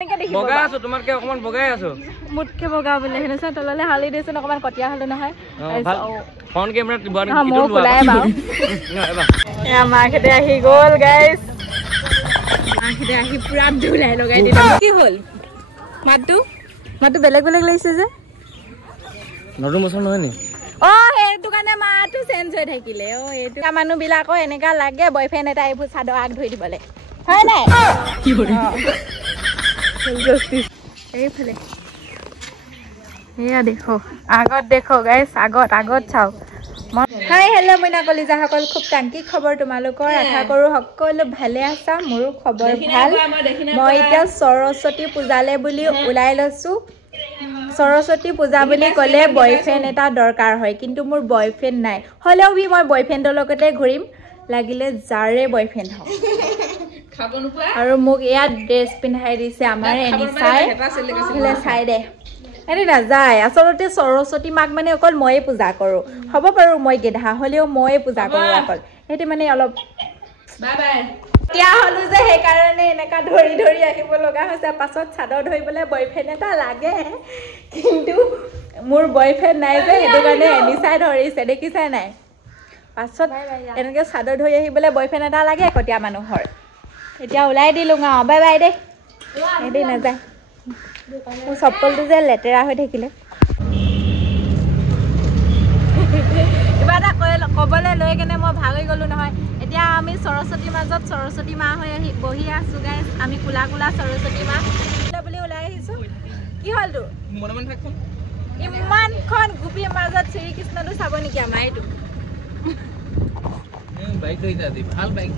বগা আছো তোমাৰকে অকমান বগাই আছো মুটকে বগা বলে হেনছে তললে হালি দিছ অকমান কটিয়া হলো নহয় ফোন কেমেৰা দিবানি ইটো লোৱা এ মাখেতে আহি গল গাইস মাখেতে আহি পুৰা ধুলাই লগাই দিলে কি হল মাতু বেলেগ বেলেগ লাগিছে যে নতুন বছৰ নহয় নি ও হেতু কাৰণে মাতু চেঞ্জ হৈ থাকিলে ও এটু মানুহ বিলাকো এনেকা লাগে বয়ফ্ৰেণ্ড এটা এইবোৰ সাদ আগ ধৰি দিবলে হয় নাই কি কৰে जस्टिस এই ফলে এয়া দেখো আগত দেখো গাইস আগত চাও হাই হেল্ল মইনা কলিজা সকল খুব টাঙ্কি খবৰ তোমালোকৰ আশা কৰো সকলো ভালে আছা মোৰো খবৰ ভাল মই এতিয়া সৰস্বতী পূজালে বুলি উলাই লৈছো সৰস্বতী পূজা বুলি কলে বয়ফ্ৰেণ্ড এটা দৰকাৰ হয় কিন্তু মোৰ বয়ফ্ৰেণ্ড নাই হলেও বি মই বয়ফ্ৰেণ্ডৰ লগতে ঘুৰিম লাগিলে জাৰে বয়ফ্ৰেণ্ড হও আৰু মোক এয়া ড্ৰেছ পিন্ধাই দিছে আমাৰ এনিচাই হেলে চাই দে এনে না যায় আসলতে সৰস্বতী মাক মানে অকল ময়ে পূজা কৰো হ'ব পাৰো মই গেধা হলেও ময়ে পূজা কৰো অকল হেতি মানে অলপ বাই বাই তিয়া হলু যে হে কাৰণে এনেকা ধৰি আহিব লগা হৈছে পাছত চাদৰ ধৰিবলে বয়ফ্ৰেণ্ড এটা লাগে কিন্তু মোৰ বয়ফ্ৰেণ্ড নাই যে হেতু কাৰণে এনিচাই ধৰিছে দেখিছে নাই পাছত এনেকে চাদৰ ধৰি আহিবলে বয়ফ্ৰেণ্ড এটা লাগে কটিয়া মানুহৰ এতিয়া উলাই দিলু গা বাই বাই দে এদি না যায় মোৰ চপ্পলটো যে লেতেৰা হৈ থাকিলে ইবাটা কবলে লৈ কেনে মই ভাগি গলো নহয় এতিয়া আমি সৰস্বতী মাজত সৰস্বতী মা হৈ আহি বহি আছো গাইস আমি কুলা সৰস্বতী মা বুলি উলাই আহিছো কি হল তো মনমান থাকখন ইমান খন গুপি মাজত শ্ৰী কৃষ্ণটো চাব নেকি আমাৰ এইটো বাইক লৈ যাবি ভাল বাইক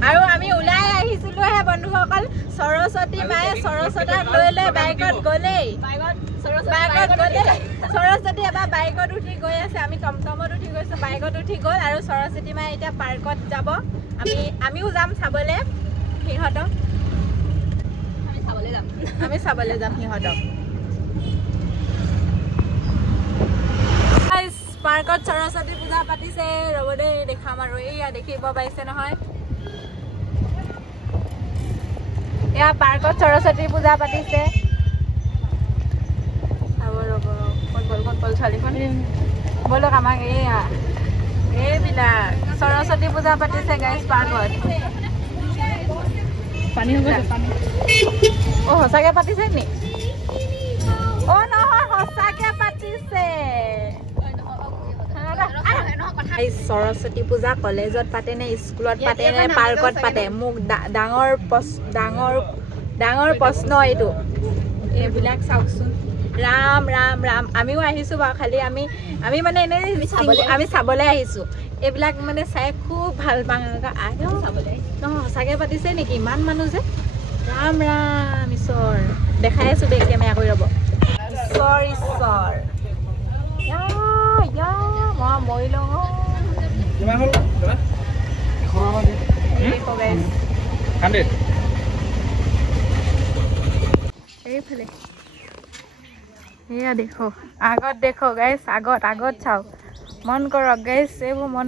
আৰু আমি উলাই আহিছিলো হে বন্ধুসকল সৰস্বতী মায়ে সৰস্বতীক লৈ বাইকত গলে সৰস্বতী এবাৰ বাইকত উঠি গৈ আছে আমি টমটমত উঠি গৈছো বাইকত উঠি গল আৰু সৰস্বতী মায়ে এতিয়া পাৰ্কত যাব আমিও যাম চাবলে সিহঁতক আমি চাবলে যাম সিহঁতক পাৰ্কত সৰস্বতী পূজা পাতিছে ৰবদে দেখাম আৰু এয়া দেখিব পাইছে নহয় এয়া পাৰ্কত সৰস্বতী পূজা পাতিছে কল চালিখন বলক আমাক এয়া এইবিলাক সৰস্বতী পূজা পাতিছে গাইস পাৰ্কত পানী হ'ব পানী ও সঁচাকে পাতিছে নি ও নহয় সঁচাকে পাতিছে সৰস্বতী পূজা কলেজত পাতে নে স্কুলত পাতে নে পাৰ্কত পাতে মোক ডাঙৰ প্ৰশ্ন এইটো এইবিলাক চাওকচোন ৰাম ৰাম ৰাম আমিও আহিছো বা খালি আমি মানে এনে আমি চাবলে আহিছো এইবিলাক মানে চাই খুব ভাল পাওঁ আহ চাবলে নহয় সঁচাকে পাতিছে নেকি ইমান মানুহ যে ৰাম ৰাম ঈশ্বৰ দেখাই আছো দে কেমেৰা কৰি ৰব ঈশ্বৰ মই লওঁ কিমান হল এইফালে এয়া দেখো আগত দেখো গাইস আগত চাও মন কৰক গাইস এইবোৰ মন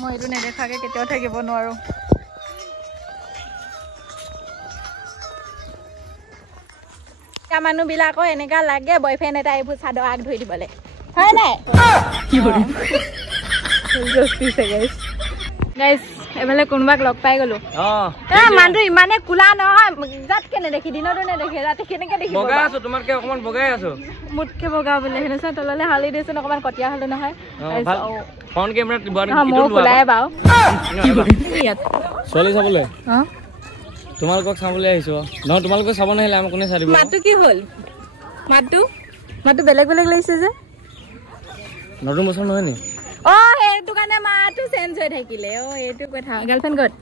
মই এইটো নেদেখাকে কেতিয়াও থাকিব নোৱাৰো মানুহ বিলাকো এনেকা লাগে বয়ফ্ৰেণ্ড এটা এইবোৰ চাদৰ আগ ধৰি দিবলে হয় নাই কি কৰে জস্টিস গাইস এবেলে কোনবাক লগ পাই গলো মানটো ইমানে কুলা নহয় জাত কেনে দেখি দিনটো নেদেখে ৰাতি কেনেকে দেখিব বগা আছো তোমাৰকে অকমান বগাই আছো মুটকে বগা বলে হেনছে তললে হালি দিছ অকমান কটিয়া হলো নহয় ফোন কেমেৰা দিবানি ইটো লোৱা কুলাই বাও কি কৰে চলি চাবলে তোমালোকক চাবলে আহিছো নহয় তোমালোকক চাব নাহিলে আমি কোনে চাৰিব মাতু কি হল মাতু বেলেগ বেলেগ লাগিছে যে নতুন বছৰ নহয় নি ও হেতু কাৰণে মাতু চেঞ্জ হৈ থাকিলে ও এটো কথা গাৰ্লফ্ৰেণ্ড গড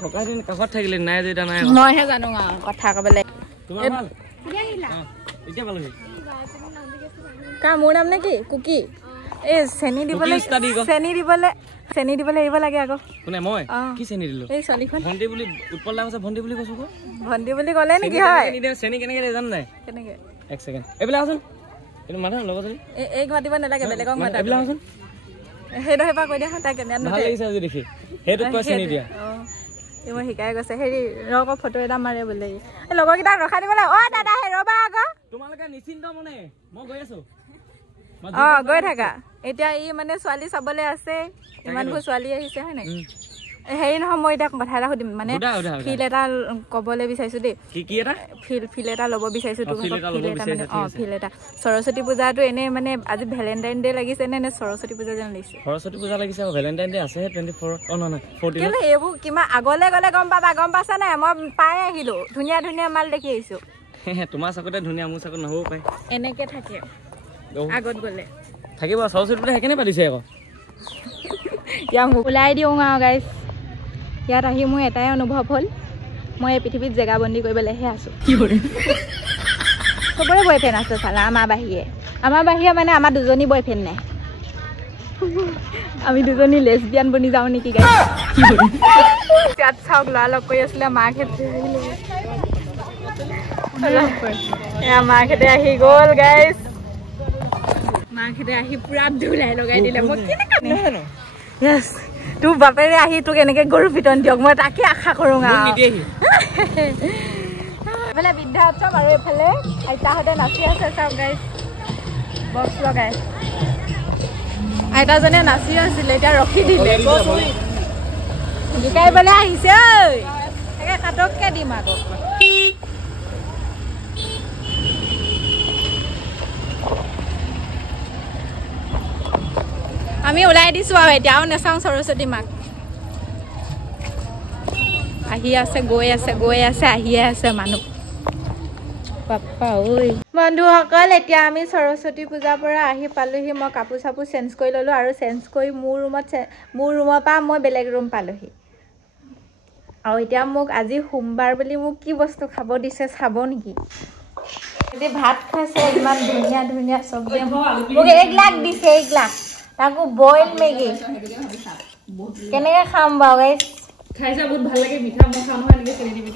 থকা দিন কাকত থাকিলে নাই যেটা নাই মইহে জানো কথা কবলে তোমাৰ ভাল এতিয়া ভালহি কা মোৰ নাম নেকি কুকি এ চেনি দিবলে এৰিব লাগে আকৌ কোনে মই কি চেনি দিলো এই চলিখন ভন্টি বুলি উৎপল দাম আছে ভন্টি বুলি কৈছো ভন্টি বুলি ক'লে নেকি হয় চেনি কেনেকে জান নাই কেনেকে এক সেকেন্ড এবেলা আছন কিন্তু মাথা লগত এক মাতিব নালাগে বেলেগক মাতা এবেলা আছন হেডো হেপা কৈ দিয়া তাই কেনে ভাল লাগিছে আজি দেখি হেডো কৈ চেনি দিয়া এই মই শিকাই গৈছে হেৰি ৰক ফটো এটা মাৰে বোলে লগৰকেইটাক ৰখাই দিবলৈ অ দাদা হে ৰবা আকৌ তোমালোকে নিশ্চিন্ত মনে মই গৈ আছো গৈ থাকা এতিয়া ই মানে ছোৱালী চাবলৈ আছে ইমানবোৰ ছোৱালী আহিছে হয় নাই হেৰি নহয় মই এতিয়া কথা এটা সুধিম মানে ফিল এটা ক'বলৈ বিচাৰিছো দেই কি এটা ফিল এটা ল'ব বিচাৰিছো তুমি ফিল এটা সৰস্বতী পূজাটো এনে মানে আজি ভেলেণ্টাইন ডে লাগিছে নে সৰস্বতী পূজা যেন লাগিছে সৰস্বতী পূজা লাগিছে ভেলেণ্টাইন ডে আছে 24 নহয় 14 কেলে এইবোৰ কিমান আগলৈ গ'লে গম পাইছা নাই মই পাই আহিলো ধুনীয়া ধুনীয়া মাল দেখি আহিছো তোমাৰ চাকতে ধুনীয়া মোৰ চাকত নহ'ব পাই এনেকে থাকে আগত গ'লে থাকিব সৰস্বতী পূজা সেইকাৰণে পাতিছে আকৌ ইয়াক ওলাই দিওঁ আৰু গাইজ ইয়াত আহি মোৰ এটাই অনুভৱ হ'ল মই এই পৃথিৱীত জেগাবন্দী কৰিবলৈহে আছোঁ কি কৰে চবৰে বয়ফ্ৰেণ্ড আছে চালা আমাৰ বাহিৰে মানে আমাৰ দুজনী বয়ফ্ৰেণ্ড নাই আমি দুজনী লেছবিয়ান বনি যাওঁ নেকি গাইজ ইয়াত চাওক ল'ৰা লগ কৰি আছিলে মাকহেঁতে মাকহেঁতে আহি গ'ল গাইজ মাকহেঁতে আহি পুৰা ধুলাই লগাই দিলে মই কেনেকৈ য়েছ তোৰ বাপেৰে আহি তোক এনেকে গৰু পিটন দিয়ক মই তাকে আশা কৰোঁ এইফালে বৃদ্ধা উৎসৱ আৰু এইফালে আইতাহঁতে নাচি আছে চাওক গাইজ বক্স লগাই আইতাজনে নাচি আছিলে এতিয়া ৰখি দিলে জোকাইবলৈ আহিছে ঐ তাকে কাটককে দিম আকৌ আমি ওলাই দিছো আৰু এতিয়াও নাচাওঁ সৰস্বতী মাক আহি আছে গৈ আছে আহিয়ে আছে মানুহ পাপা ঐ বন্ধুসকল এতিয়া আমি সৰস্বতী পূজাৰ পৰা আহি পালোহি মই কাপোৰ চাপোৰ চেঞ্জ কৰি ল'লোঁ আৰু চেঞ্জ কৰি মোৰ ৰুমৰ পৰা মই বেলেগ ৰুম পালোহি আৰু এতিয়া মোক আজি সোমবাৰ বুলি মোক কি বস্তু খাব দিছে চাব নেকি এতিয়া ভাত খাইছে ইমান ধুনীয়া ধুনীয়া চব্জি মোক 1 লাখ দিছে 1 লাখ তাকো বইল মেগি কেনেকৈ খাম বাৰু গাইজ খাইছা বহুত ভাল লাগে মিঠা মই খাওঁ নহয় এনেকৈ চেনি দিবি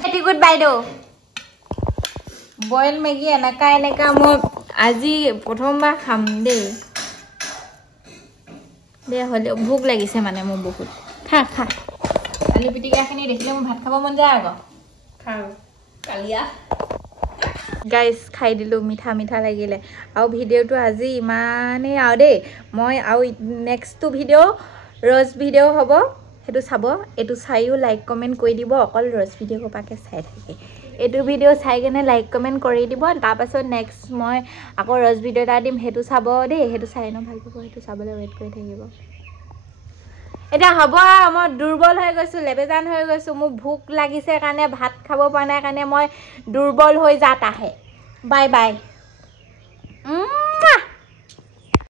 ভেৰি গুড বাইদেউ বইল মেগি এনেকা মই আজি প্ৰথমবাৰ খাম দেই হ'লেও ভোক লাগিছে মানে মোৰ বহুত খা আলু পিটিকাখিনি দেখিলে মোৰ ভাত খাব মন যায় আকৌ খাওঁ কালিয়া গাইজ খাই দিলোঁ মিঠা লাগিলে আৰু ভিডিঅ'টো আজি ইমানেই আৰু দেই মই আৰু নেক্সটটো ভিডিঅ' ৰ'জ ভিডিঅ' হ'ব সেইটো চাব এইটো চাইও লাইক কমেণ্ট কৰি দিব অকল ৰ'জ ভিডিঅ' সোপাকে চাই থাকে এইটো ভিডিঅ' চাই কেনে লাইক কমেণ্ট কৰি দিব তাৰপাছত নেক্সট মই আকৌ ৰ'জ ভিডিঅ' এটা দিম সেইটো চাব দেই সেইটো চাই ন ভাল পাব সেইটো চাবলৈ ৱেইট কৰি থাকিব এতিয়া হ'ব মই দুৰ্বল হৈ গৈছোঁ লেবেজান হৈ গৈছোঁ মোক ভোক লাগিছে কাৰণে ভাত খাব পৰা নাই কাৰণে মই দুৰ্বল হৈ যাত আহে বাই